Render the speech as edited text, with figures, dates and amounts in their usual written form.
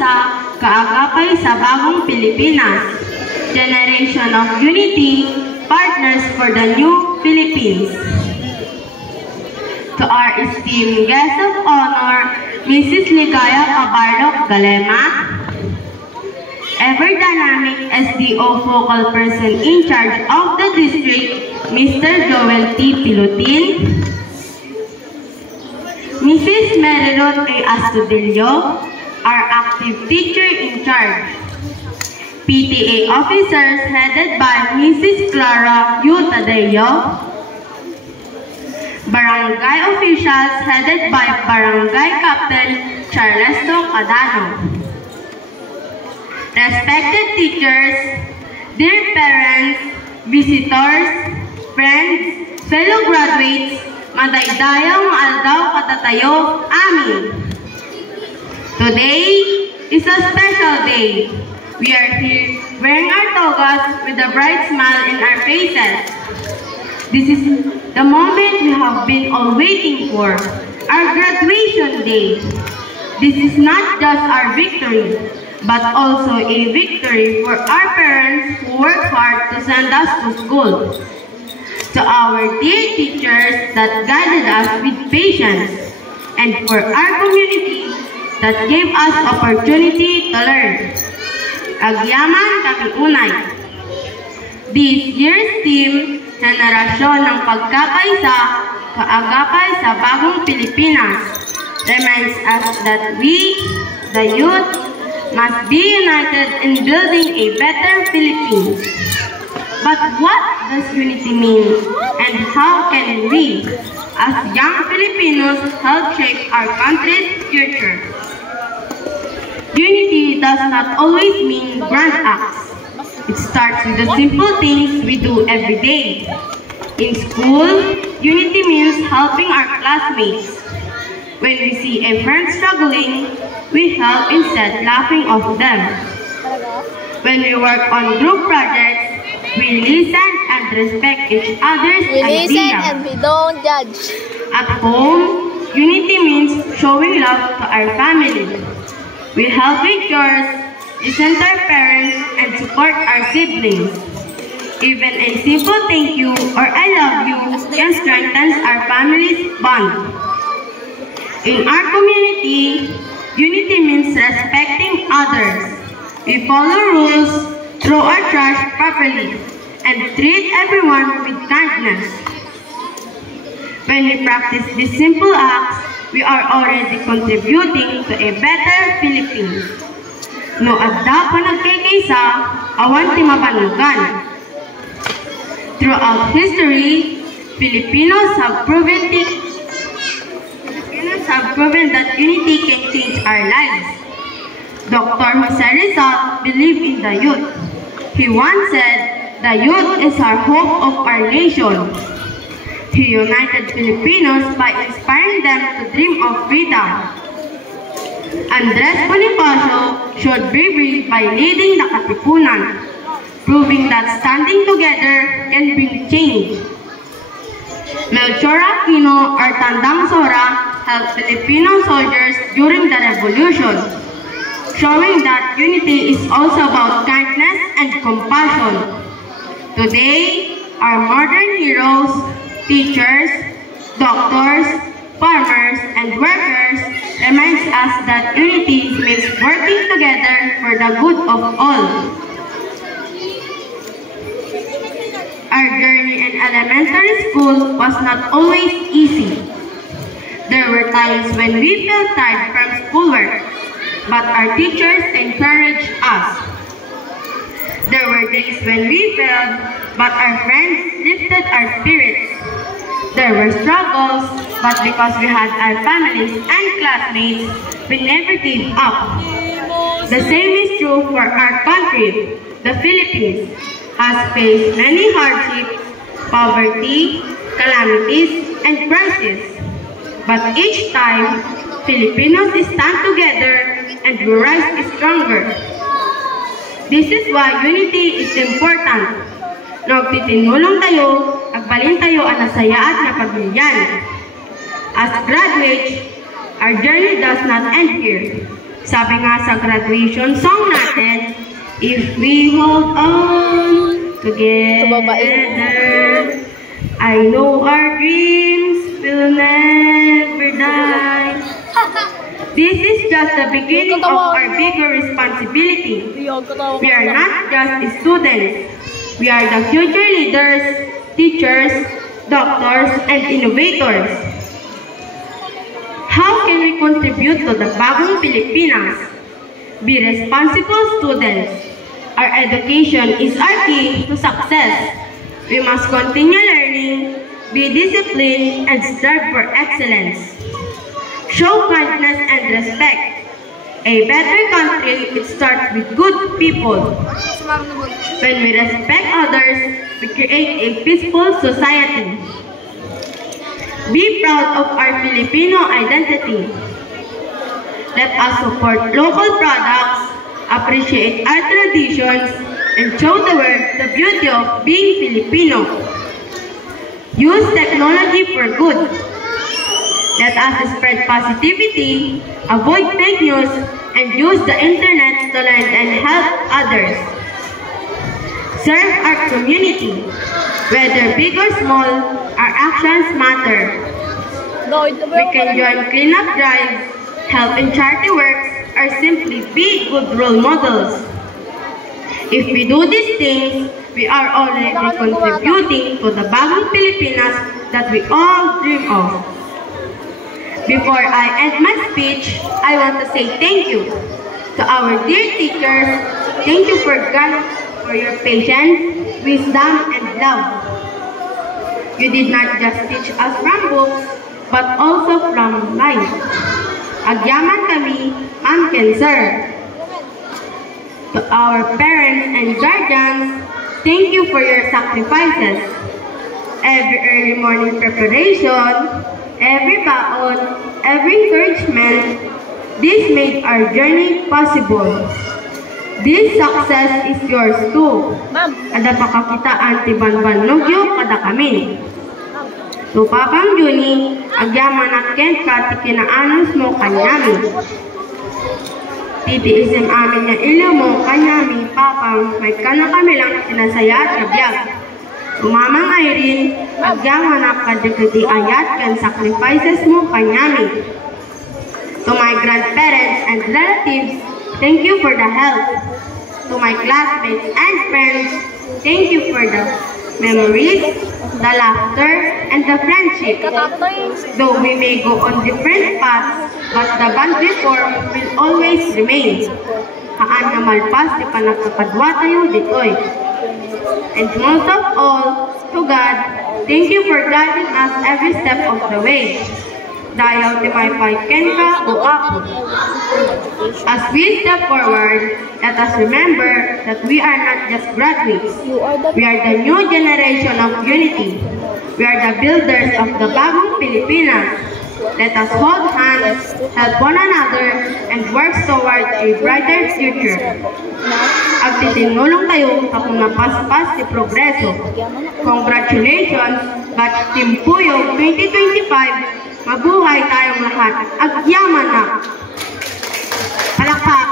sa kaagapay sa bagong Pilipinas, Generation of Unity, Partners for the New Philippines. To our esteemed guest of honor, Mrs. Ligaya Cabarlo Galema, ever dynamic SDO focal person in charge of the district, Mr. Joel T. Pilutin, Mrs. Merilot A. Astudillo, our active teacher in charge, PTA officers headed by Mrs. Clara U. Tadeo, barangay officials headed by Barangay Captain Charlesto Cadano, respected teachers, dear parents, visitors, friends, fellow graduates, madaydayang aldaw katatayo amin. Today is a special day. We are here wearing our togas with a bright smile in our faces. This is the moment we have been all waiting for, our graduation day. This is not just our victory, but also a victory for our parents who work hard to send us to school. To our dear teachers that guided us with patience, and for our community that gave us opportunity to learn. Agyaman kami unay. This year's theme, Henerasyon ng Pagkakaisa, Kaagapay sa Bagong Pilipinas, reminds us that we, the youth, must be united in building a better Philippines. But what does unity mean, and how can we, as young Filipinos, help shape our country's future? Unity does not always mean grand acts. It starts with the simple things we do every day. In school, unity means helping our classmates. When we see a friend struggling, we help instead laughing off them. When we work on group projects, we listen and respect each other's ideas. We listen and we don't judge. At home, unity means showing love to our family. We help with chores, listen to our parents, and support our siblings. Even a simple thank you or I love you can strengthen our family's bond. In our community, unity means respecting others. We follow rules, throw our trash properly, and treat everyone with kindness. When we practice these simple acts, we are already contributing to a better Philippines. No adda pa nagkaysa, awan ti mabanugan. Throughout history, Filipinos have proven that unity can change our lives. Dr. Jose Rizal believed in the youth. He once said, "The youth is our hope of our nation." He united Filipinos by inspiring them to dream of freedom. Andres Bonifacio showed bravery by leading the Katipunan, proving that standing together can bring change. Melchor Aquino or Tandang Sora helped Filipino soldiers during the revolution, showing that unity is also about kindness and compassion. Today, our modern heroes, teachers, doctors, farmers, and workers reminds us that unity means working together for the good of all. Our journey in elementary school was not always easy. There were times when we felt tired from schoolwork, but our teachers encouraged us. There were days when we failed, but our friends lifted our spirits. There were struggles, but because we had our families and classmates, we never gave up. The same is true for our country. The Philippines has faced many hardships, poverty, calamities, and crises. But each time, Filipinos stand together and we rise stronger. This is why unity is important. Nagtitinulong tayo, agbalin tayo ang nasayaat na pagbilyan. As graduates, our journey does not end here. Sabi nga sa graduation song natin, if we hold on together, I know our dreams will never die. This is just the beginning of our bigger responsibility. We are not just students. We are the future leaders, teachers, doctors, and innovators. How can we contribute to the bagong Pilipinas? Be responsible students. Our education is our key to success. We must continue learning, be disciplined, and strive for excellence. Show kindness and respect. A better country, it starts with good people. When we respect others, we create a peaceful society. Be proud of our Filipino identity. Let us support local products, appreciate our traditions, and show the world the beauty of being Filipino. Use technology for good. Let us spread positivity, avoid fake news, and use the internet to learn and help others. Serve our community. Whether big or small, our actions matter. We can join cleanup drives, help in charity works, or simply be good role models. If we do these things, we are already contributing to the bagong Pilipinas that we all dream of. Before I end my speech, I want to say thank you to our dear teachers. Thank you for your patience, wisdom, and love. You did not just teach us from books, but also from life. Agyaman kami, ma'am and sir. To our parents and guardians, thank you for your sacrifices. Every early morning preparation, every baon, every encouragement, this made our journey possible. This success is yours too. Ada pakakitaan ti banbanogyo kada kami. To Papang Juni, agyaman aken ka ti kinaanos mo kanyami. Titiisim amin niya ilo mo kanyami, Papang, may kana kami lang sinasaya at kabiyag. Mamang Irene, agyaman akadikiti ayat kan sacrifices mo kanyami. To my grandparents and relatives, thank you for the help. To my classmates and friends, thank you for the memories, the laughter, and the friendship. Though we may go on different paths, but the bond we form will always remain. Haan na malpas di panagkakadwa tayo ditoy. And most of all, to God, thank you for guiding us every step of the way. Dayaw ti may paiken ka o ako. As we step forward, let us remember that we are not just graduates. We are the new generation of unity. We are the builders of the bagong Pilipinas. Let us hold hands, help one another, and work toward a brighter future. Agtitinulong tayo kapag napaspas si progreso. Congratulations, Batch Team Puyog 2025. Mabuhay tayong lahat. Agyaman na! Palakpak!